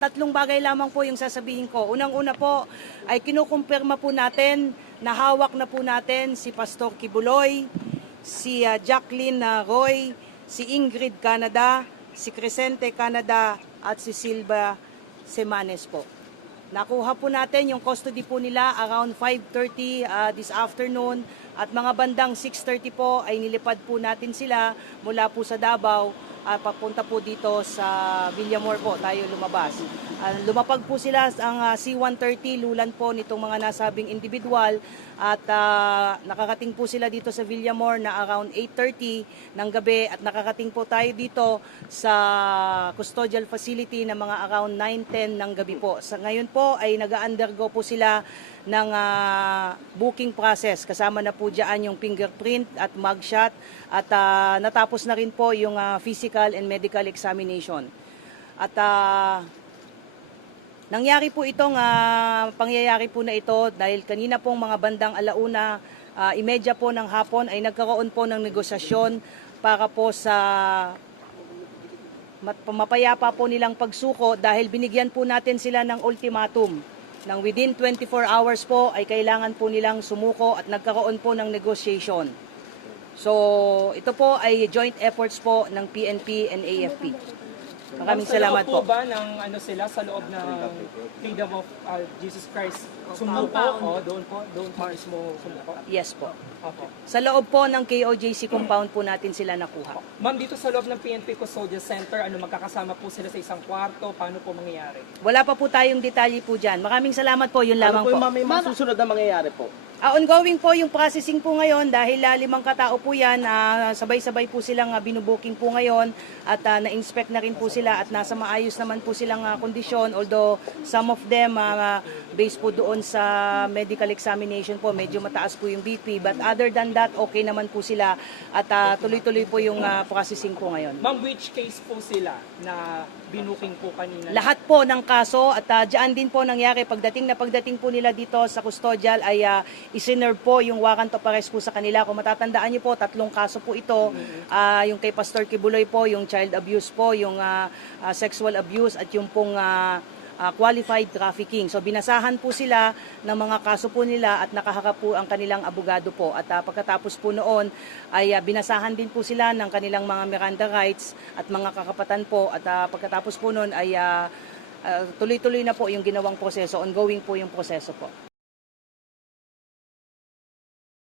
Tatlong bagay lamang po yung sasabihin ko. Unang-una po ay kinukumpirma po natin na hawak na po natin si Pastor Kibuloy, si Jacqueline Roy, si Ingrid Canada, si Crescente Canada at si Silva Semanes po. Nakuha po natin yung custody po nila around 5:30 this afternoon at mga bandang 6:30 po ay nilipad po natin sila mula po sa Davao papunta po dito sa Villamor po tayo lumabas. Lumapag po sila ang C-130 lulan po nitong mga nasabing individual at nakakating po sila dito sa Villamor na around 8:30 ng gabi at nakakating po tayo dito sa custodial facility na mga around 9:10 ng gabi po. Sa ngayon po ay nag-undergo po sila ng booking process. Kasama na po dyan yung fingerprint at mugshot at natapos na rin po yung physical and medical examination. At nangyari po itong pangyayari po na ito dahil kanina pong mga bandang 1:30 po ng hapon ay nagkaroon po ng negosasyon para po sa mapayapa po nilang pagsuko dahil binigyan po natin sila ng ultimatum nang within 24 hours po ay kailangan po nilang sumuko at nagkaroon po ng negotiation. So ito po ay joint efforts po ng PNP and AFP. Maraming salamat po. Sa loob ba ng sila sa loob ng Freedom of Jesus Christ sumuko o doon po mismo sumuko? Yes po. Opo. Sa loob po ng KOJC compound po natin sila nakuha. Ma'am, dito sa loob ng PNP Custodial Center, magkakasama po sila sa isang kwarto? Paano po mangyayari? Wala pa po tayong detalye po dyan. Maraming salamat po. Yun lamang po. May masusunod na mangyayari po? Ongoing po yung processing po ngayon dahil 5 katao po yan. Sabay-sabay po silang binubuking po ngayon at na-inspect na rin po sila at nasa maayos naman po silang kondisyon. Although some of them based po doon sa medical examination po, medyo mataas po yung BP. But other than that, okay naman po sila at tuloy-tuloy po yung processing po ngayon. Ma'am, which case po sila na binuking po kanina? Lahat po ng kaso at diyan din po nangyari pagdating po nila dito sa custodial ay isinerve po yung warrant of arrest po sa kanila. Kung matatandaan niyo po, 3 kaso po ito. Yung kay Pastor Kibuloy po, yung child abuse po, yung sexual abuse at yung pong qualified trafficking. So binasahan po sila ng mga kaso po nila at nakaharap po ang kanilang abogado po. At pagkatapos po noon ay binasahan din po sila ng kanilang mga Miranda rights at mga kakapatan po. At pagkatapos po noon ay tuloy-tuloy na po yung ginawang proseso. Ongoing po yung proseso po.